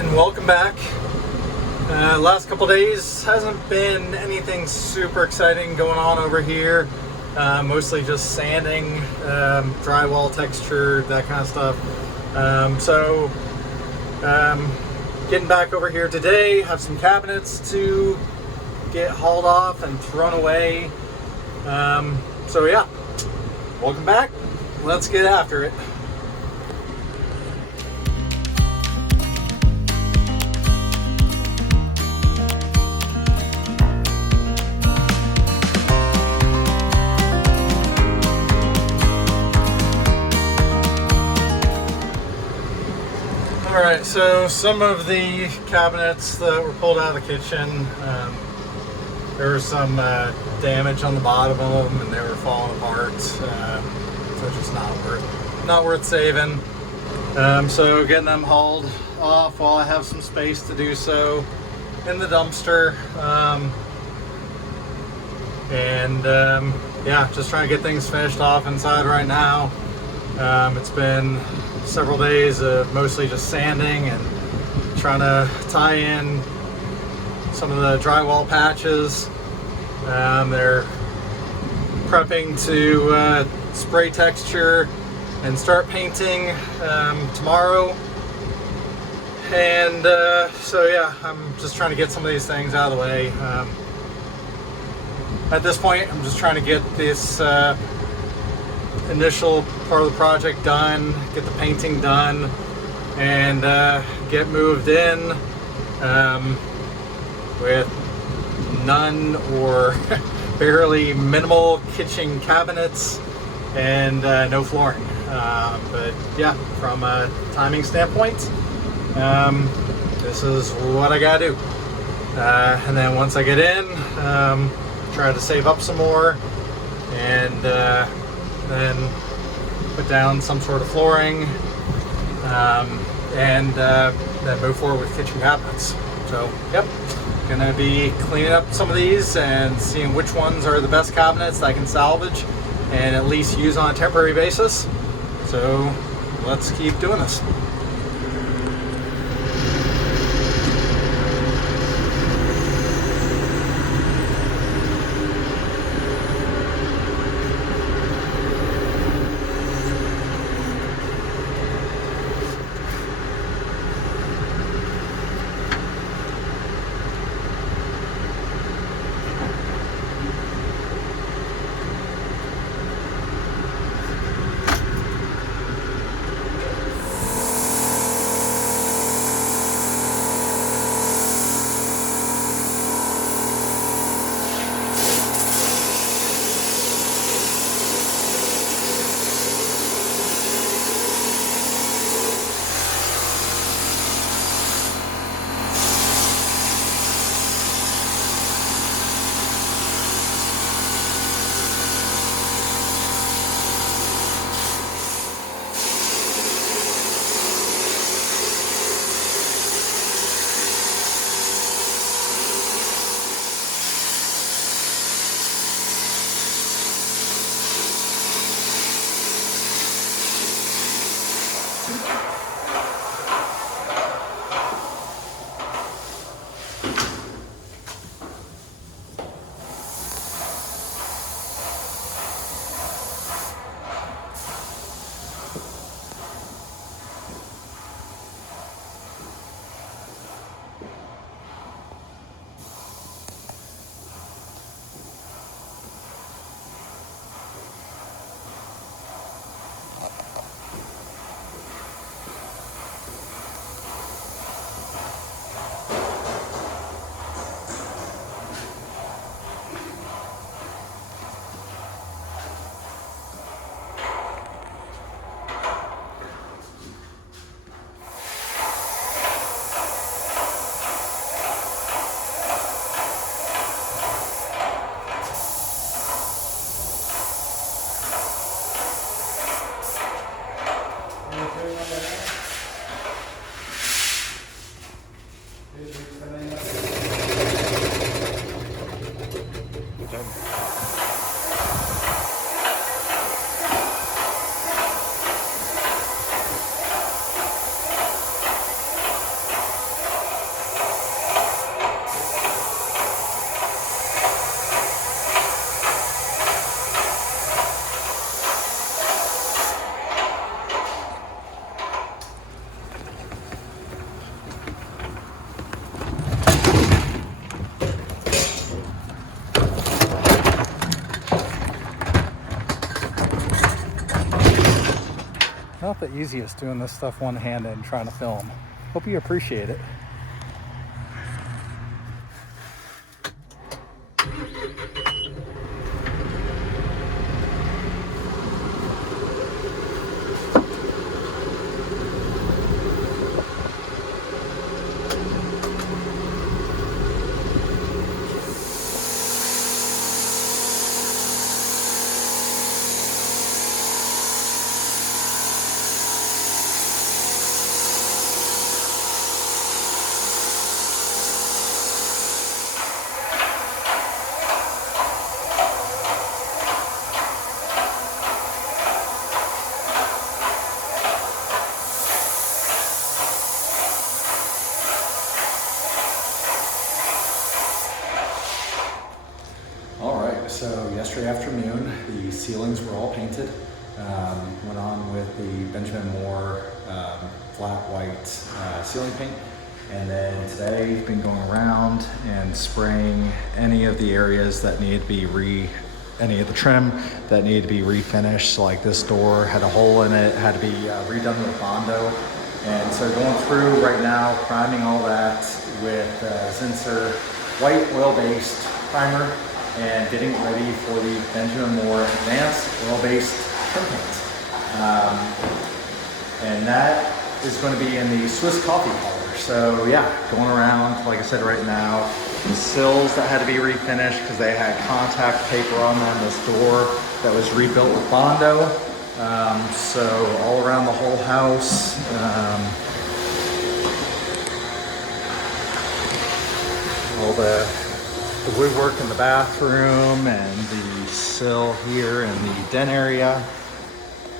and welcome back. Last couple days hasn't been anything super exciting going on over here. Mostly just sanding, drywall texture, that kind of stuff. Getting back over here today, have some cabinets to get hauled off and thrown away. Yeah, welcome back. Let's get after it. Alright, so some of the cabinets that were pulled out of the kitchen, there was some damage on the bottom of them and they were falling apart, so just not worth saving. So getting them hauled off while I have some space to do so in the dumpster. Yeah, just trying to get things finished off inside right now. It's been several days of mostly just sanding and trying to tie in some of the drywall patches. They're prepping to spray texture and start painting tomorrow. And so yeah, I'm just trying to get some of these things out of the way. At this point, I'm just trying to get this initial part of the project done, get the painting done, and get moved in with none or barely minimal kitchen cabinets and no flooring. But yeah, from a timing standpoint, this is what I gotta do. And then once I get in, try to save up some more and then put down some sort of flooring, and then move forward with kitchen cabinets. So, yep, gonna be cleaning up some of these and seeing which ones are the best cabinets that I can salvage and at least use on a temporary basis. So, let's keep doing this. not the easiest doing this stuff one-handed and trying to film. Hope you appreciate it. So yesterday afternoon, the ceilings were all painted. Went on with the Benjamin Moore flat white ceiling paint. And then today, been going around and spraying any of the areas that need to be any of the trim that needed to be refinished. So like this door had a hole in it, had to be redone with Bondo. And so going through right now, priming all that with Zinsser white oil-based primer, and getting ready for the Benjamin Moore Advanced Oil-Based Trim Paint. And that is going to be in the Swiss coffee color. So yeah, going around, like I said, right now, the sills that had to be refinished because they had contact paper on them, this door that was rebuilt with Bondo. So all around the whole house. All the woodwork in the bathroom and the sill here in the den area.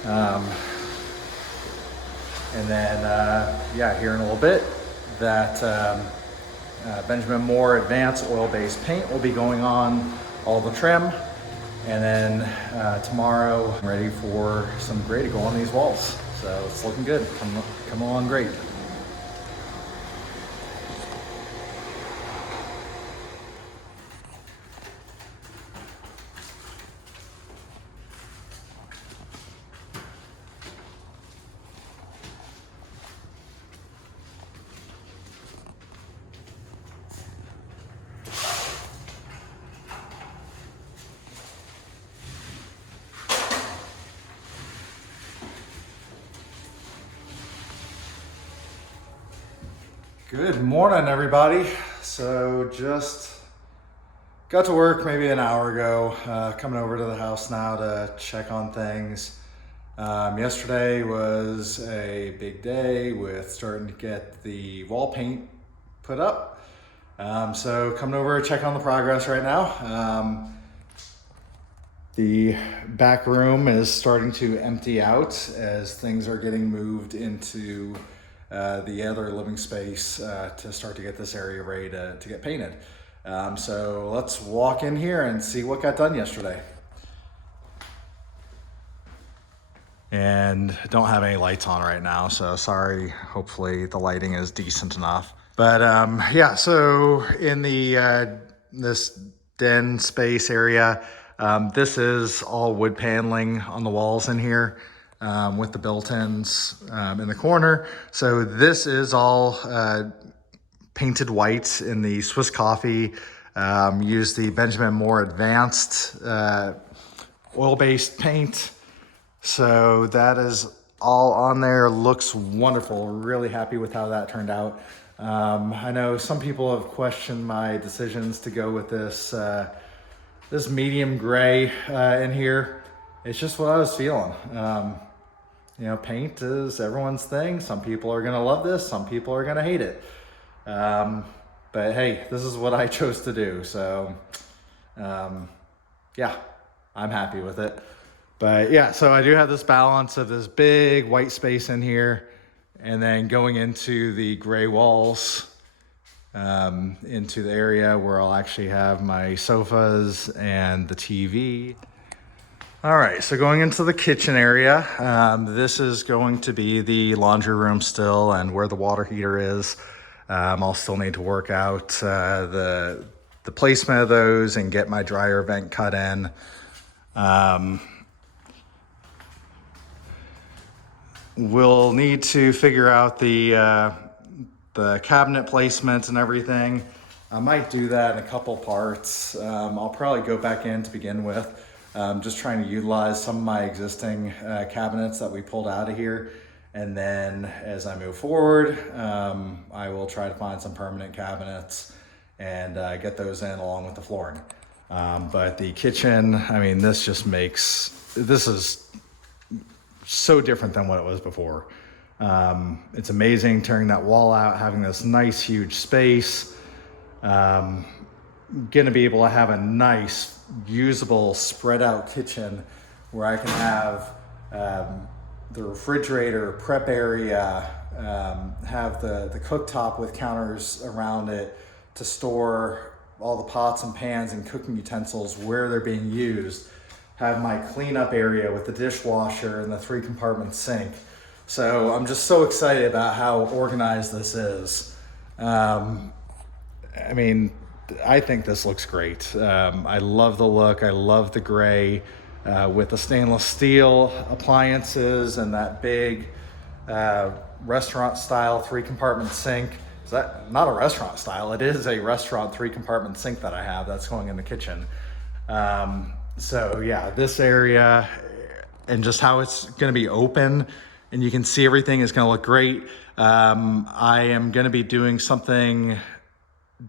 And then, yeah, here in a little bit, that Benjamin Moore Advanced Oil-Based Paint will be going on all the trim. And then tomorrow, I'm ready for some gray to go on these walls. So it's looking good, come along great. Good morning, everybody. So just got to work maybe an hour ago, coming over to the house now to check on things. Yesterday was a big day with starting to get the wall paint put up. So coming over to check on the progress right now. The back room is starting to empty out as things are getting moved into the other living space to start to get this area ready to get painted. So let's walk in here and see what got done yesterday. And don't have any lights on right now, so sorry. Hopefully the lighting is decent enough. But yeah, so in the this den space area, this is all wood paneling on the walls in here. With the built-ins in the corner. So this is all painted white in the Swiss coffee. Use the Benjamin Moore Advanced oil-based paint. So that is all on there. Looks wonderful. Really happy with how that turned out. I know some people have questioned my decisions to go with this this medium gray in here. It's just what I was feeling. You know, paint is everyone's thing. Some people are gonna love this, some people are gonna hate it. But hey, this is what I chose to do. So yeah, I'm happy with it. But yeah, so I do have this balance of this big white space in here and then going into the gray walls, into the area where I'll actually have my sofas and the TV. All right, so going into the kitchen area, this is going to be the laundry room still and where the water heater is. I'll still need to work out the placement of those and get my dryer vent cut in. we'll need to figure out the cabinet placement and everything. I might do that in a couple parts. I'll probably go back in to begin with. Just trying to utilize some of my existing cabinets that we pulled out of here. And then as I move forward, I will try to find some permanent cabinets and get those in along with the flooring. But the kitchen, I mean, this is so different than what it was before. It's amazing tearing that wall out, having this nice huge space. Gonna be able to have a nice usable spread out kitchen where I can have the refrigerator prep area, have the cooktop with counters around it to store all the pots and pans and cooking utensils where they're being used, have my cleanup area with the dishwasher and the 3-compartment sink. So I'm just so excited about how organized this is. I mean, I think this looks great. I love the look. I love the gray with the stainless steel appliances and that big restaurant style 3-compartment sink. Is that not a restaurant style? It is a restaurant 3-compartment sink that I have that's going in the kitchen. So yeah, this area and just how it's going to be open and you can see everything is going to look great. I am going to be doing something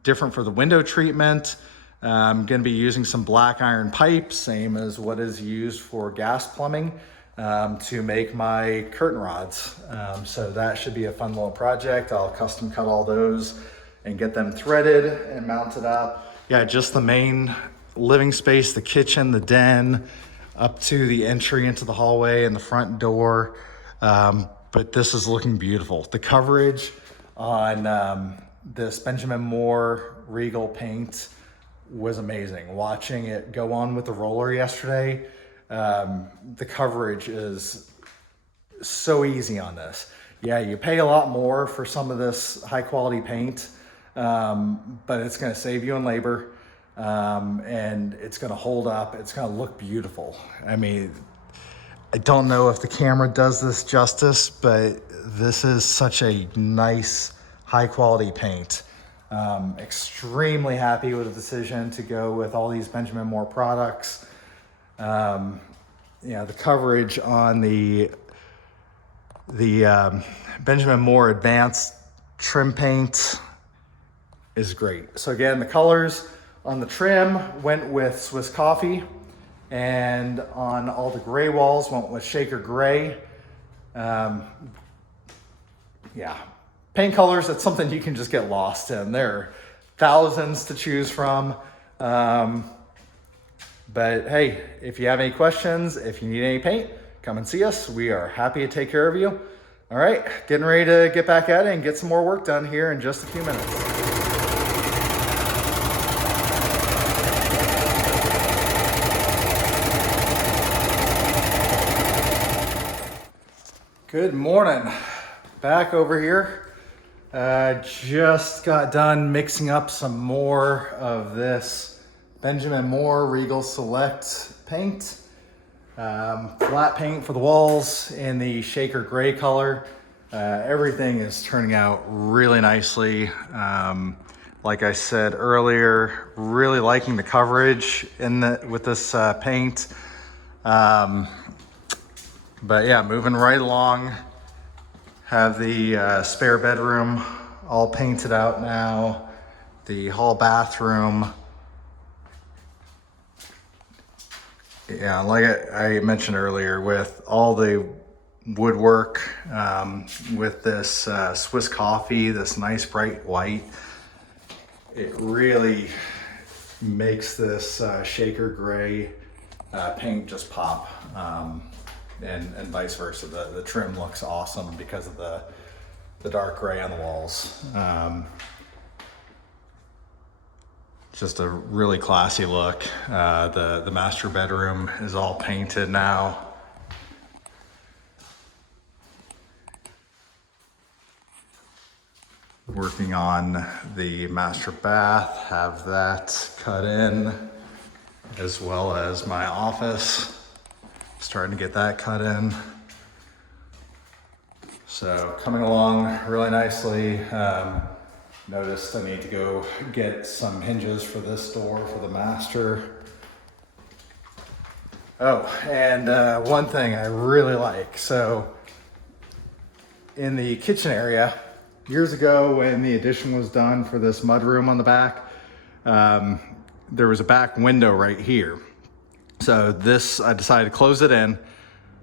different for the window treatment. I'm going to be using some black iron pipe, same as what is used for gas plumbing, to make my curtain rods. So that should be a fun little project. I'll custom cut all those and get them threaded and mounted up. Yeah, just the main living space, the kitchen, the den, up to the entry into the hallway and the front door. But this is looking beautiful. The coverage on this Benjamin Moore Regal paint was amazing. Watching it go on with the roller yesterday, the coverage is so easy on this. Yeah, you pay a lot more for some of this high quality paint, but it's gonna save you in labor, and it's gonna hold up, it's gonna look beautiful. I mean, I don't know if the camera does this justice, but this is such a nice, high quality paint. Extremely happy with the decision to go with all these Benjamin Moore products. The coverage on the Benjamin Moore Advanced Trim Paint is great. So again, the colors on the trim went with Swiss Coffee, and on all the gray walls went with Shaker Gray. Paint colors, that's something you can just get lost in. There are thousands to choose from. But hey, if you have any questions, if you need any paint, come and see us. We are happy to take care of you. All right, getting ready to get back at it and get some more work done here in just a few minutes. Good morning. Back over here. Just got done mixing up some more of this Benjamin Moore Regal Select paint. Flat paint for the walls in the Shaker Gray color. Everything is turning out really nicely. Like I said earlier, really liking the coverage with this paint. But yeah, moving right along. Have the spare bedroom all painted out now. The hall bathroom. Yeah, like I mentioned earlier, with all the woodwork, with this Swiss Coffee, this nice bright white, it really makes this Shaker Gray paint just pop. And vice versa. The trim looks awesome because of the dark gray on the walls. Just a really classy look. The master bedroom is all painted now. Working on the master bath, have that cut in, as well as my office. Starting to get that cut in. So coming along really nicely. Noticed I need to go get some hinges for this door for the master. Oh, and one thing I really like. So in the kitchen area, years ago when the addition was done for this mudroom on the back, there was a back window right here. So this, I decided to close it in.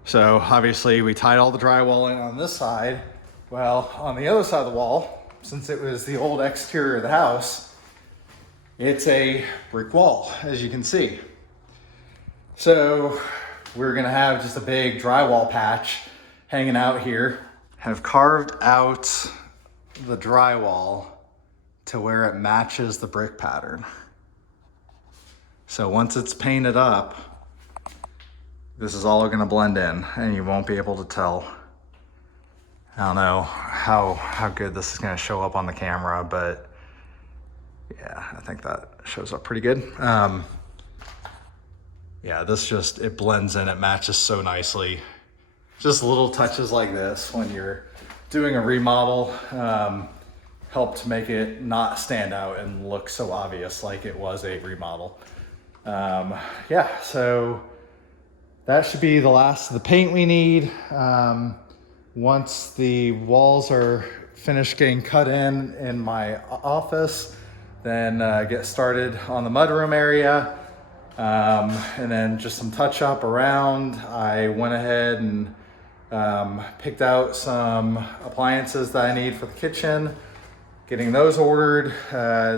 So obviously we tied all the drywall in on this side. Well, on the other side of the wall, since it was the old exterior of the house, it's a brick wall, as you can see. So we're gonna have just a big drywall patch hanging out here. Have carved out the drywall to where it matches the brick pattern. So once it's painted up, this is all gonna blend in and you won't be able to tell. I don't know how good this is gonna show up on the camera, but yeah, I think that shows up pretty good. Yeah, it blends in, it matches so nicely. Just little touches like this when you're doing a remodel help to make it not stand out and look so obvious like it was a remodel. Yeah, so that should be the last of the paint we need. Once the walls are finished getting cut in my office, then get started on the mudroom area. And then just some touch up around. I went ahead and picked out some appliances that I need for the kitchen, getting those ordered.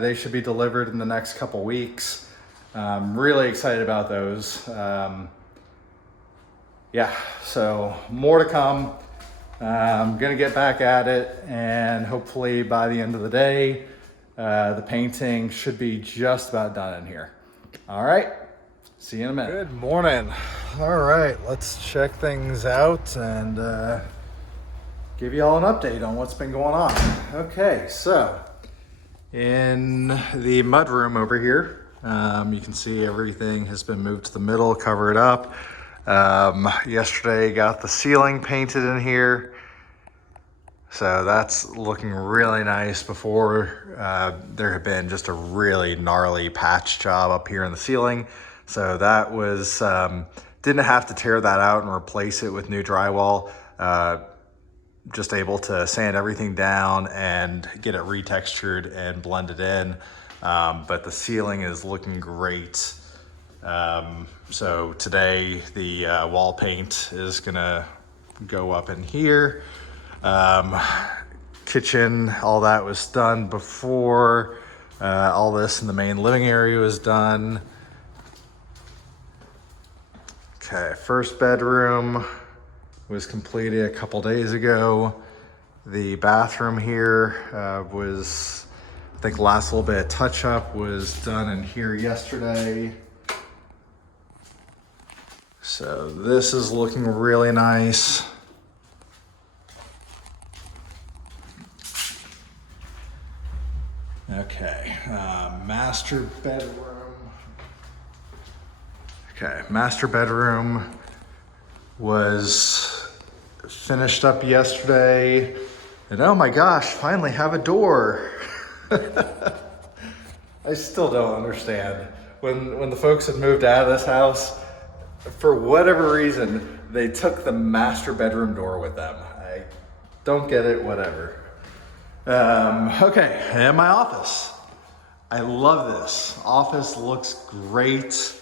They should be delivered in the next couple weeks. I'm really excited about those. Yeah, so more to come. I'm gonna get back at it, and hopefully by the end of the day, the painting should be just about done in here. All right, see you in a minute. Good morning. All right, let's check things out and give you all an update on what's been going on. Okay, so in the mudroom over here, you can see everything has been moved to the middle, cover it up. Yesterday got the ceiling painted in here. So that's looking really nice. Before there had been just a really gnarly patch job up here in the ceiling. So that was, didn't have to tear that out and replace it with new drywall. Just able to sand everything down and get it retextured and blended in. But the ceiling is looking great. So today the wall paint is gonna go up in here. Kitchen, all that was done before. All this in the main living area was done. Okay, first bedroom was completed a couple days ago. The bathroom here was, I think last little bit of touch up was done in here yesterday. So this is looking really nice. Okay, master bedroom. Okay, master bedroom was finished up yesterday. And oh my gosh, finally have a door. I still don't understand. When the folks had moved out of this house, for whatever reason, they took the master bedroom door with them. I don't get it, whatever. Okay, and my office. I love this. Office looks great.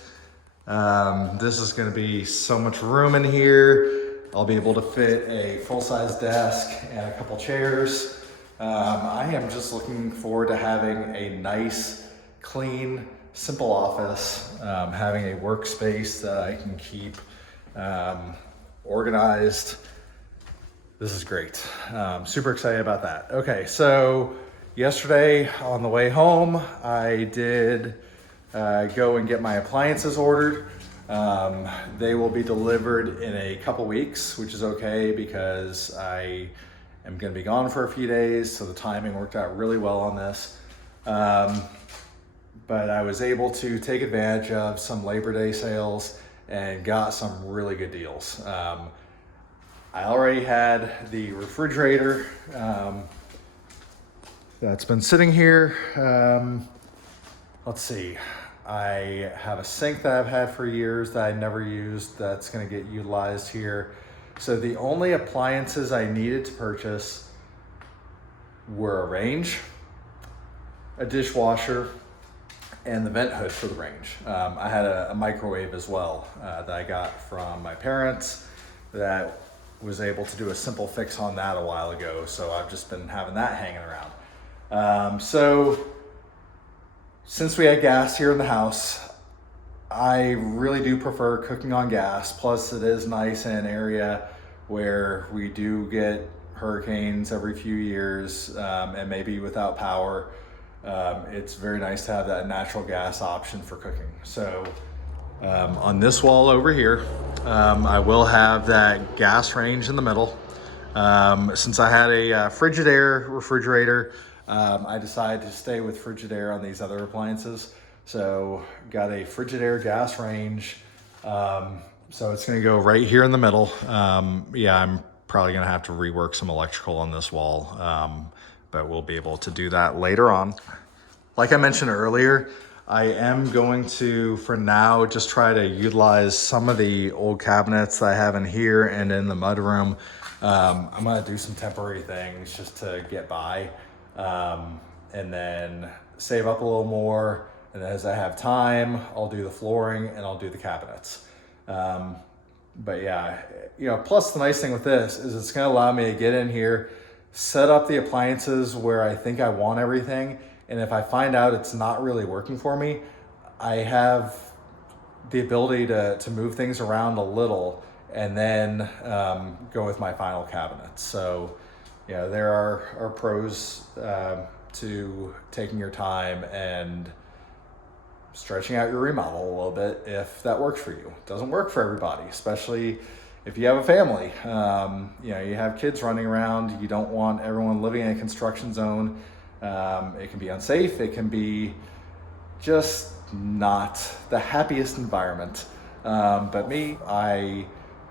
This is gonna be so much room in here. I'll be able to fit a full-size desk and a couple chairs. I am just looking forward to having a nice, clean, simple office, having a workspace that I can keep organized. This is great. Super excited about that. Okay, so yesterday on the way home, I did go and get my appliances ordered. They will be delivered in a couple weeks, which is okay because I am gonna be gone for a few days, so the timing worked out really well on this. But I was able to take advantage of some Labor Day sales and got some really good deals. I already had the refrigerator that's been sitting here. Let's see. I have a sink that I've had for years that I never used that's going to get utilized here. So the only appliances I needed to purchase were a range, a dishwasher, and the vent hood for the range. I had a microwave as well that I got from my parents that was able to do a simple fix on that a while ago. So I've just been having that hanging around. So since we had gas here in the house, I really do prefer cooking on gas. Plus it is nice in an area where we do get hurricanes every few years and maybe without power. It's very nice to have that natural gas option for cooking. So on this wall over here, I will have that gas range in the middle. Since I had a Frigidaire refrigerator, I decided to stay with Frigidaire on these other appliances. So got a Frigidaire gas range. So it's gonna go right here in the middle. Yeah, I'm probably gonna have to rework some electrical on this wall, but we'll be able to do that later on. Like I mentioned earlier, I am going to, for now, just try to utilize some of the old cabinets that I have in here and in the mudroom. I'm gonna do some temporary things just to get by, and then save up a little more. And as I have time, I'll do the flooring and I'll do the cabinets. But yeah, plus the nice thing with this is it's gonna allow me to get in here, set up the appliances where I think I want everything. And if I find out it's not really working for me, I have the ability to move things around a little and then go with my final cabinets. So yeah, there are pros to taking your time and stretching out your remodel a little bit if that works for you. It doesn't work for everybody, especially if you have a family. You have kids running around. You don't want everyone living in a construction zone. It can be unsafe. It can be just not the happiest environment. But me, I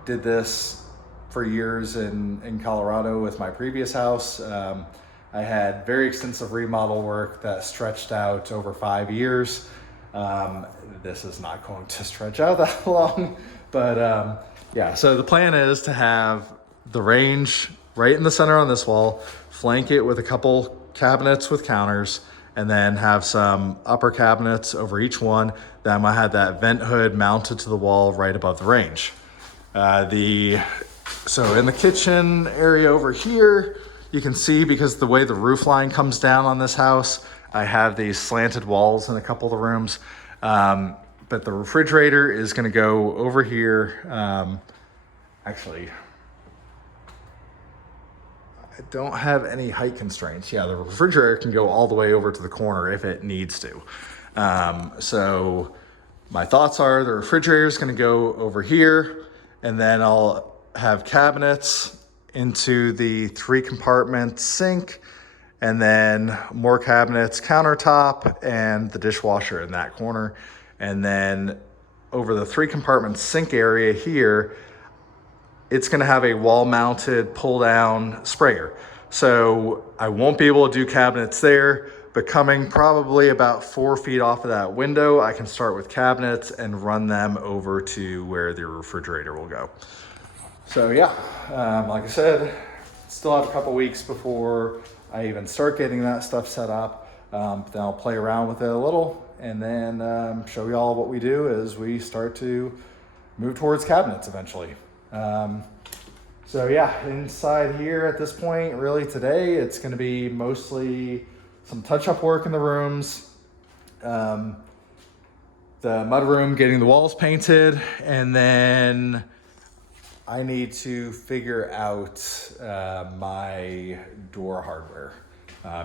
did this for years in Colorado with my previous house. I had very extensive remodel work that stretched out over 5 years. This is not going to stretch out that long, but yeah, so the plan is to have the range right in the center on this wall, flank it with a couple cabinets with counters, and then have some upper cabinets over each one. Then I'm gonna have that vent hood mounted to the wall right above the range. So in the kitchen area over here, you can see because the way the roof line comes down on this house, I have these slanted walls in a couple of the rooms. But the refrigerator is gonna go over here. Actually, I don't have any height constraints. Yeah, the refrigerator can go all the way over to the corner if it needs to. So my thoughts are the refrigerator is gonna go over here, and then I'll have cabinets into the 3-compartment sink, and then more cabinets, countertop, and the dishwasher in that corner. And then over the 3-compartment sink area here, it's gonna have a wall-mounted pull-down sprayer. So I won't be able to do cabinets there, but coming probably about 4 feet off of that window, I can start with cabinets and run them over to where the refrigerator will go. So yeah, like I said, still have a couple weeks before I even start getting that stuff set up. But then I'll play around with it a little and then show you all what we do as we start to move towards cabinets eventually. So yeah, inside here at this point, really today, it's gonna be mostly some touch-up work in the rooms, the mudroom, getting the walls painted, and then I need to figure out my door hardware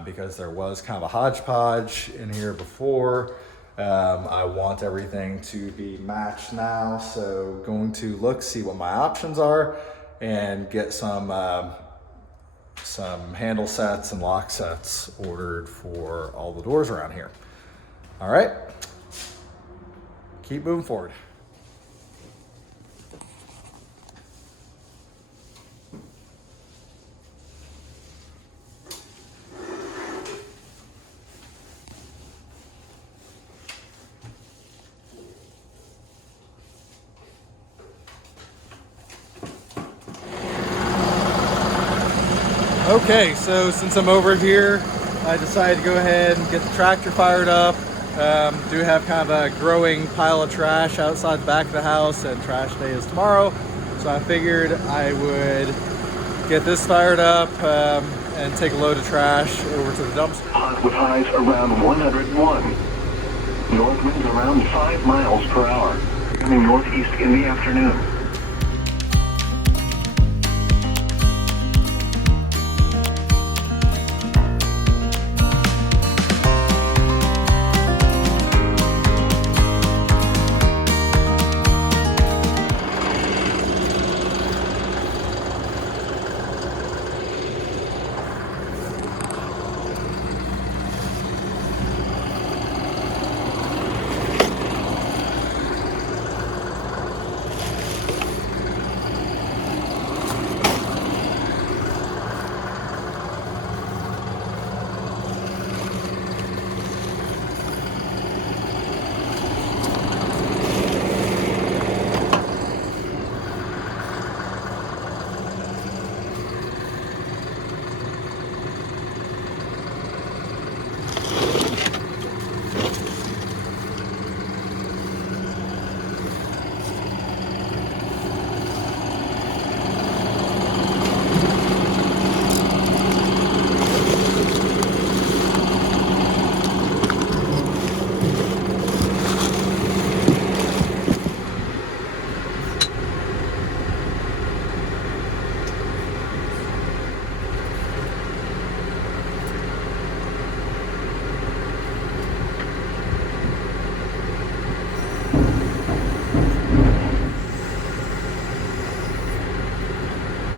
because there was kind of a hodgepodge in here before. I want everything to be matched now, so going to look, see what my options are, and get some handle sets and lock sets ordered for all the doors around here. All right, keep moving forward. Okay, so since I'm over here, I decided to go ahead and get the tractor fired up. Do have kind of a growing pile of trash outside the back of the house, and trash day is tomorrow. So I figured I would get this fired up and take a load of trash over to the dumpster. Hot with highs around 101. North winds around 5 miles per hour. Coming northeast in the afternoon.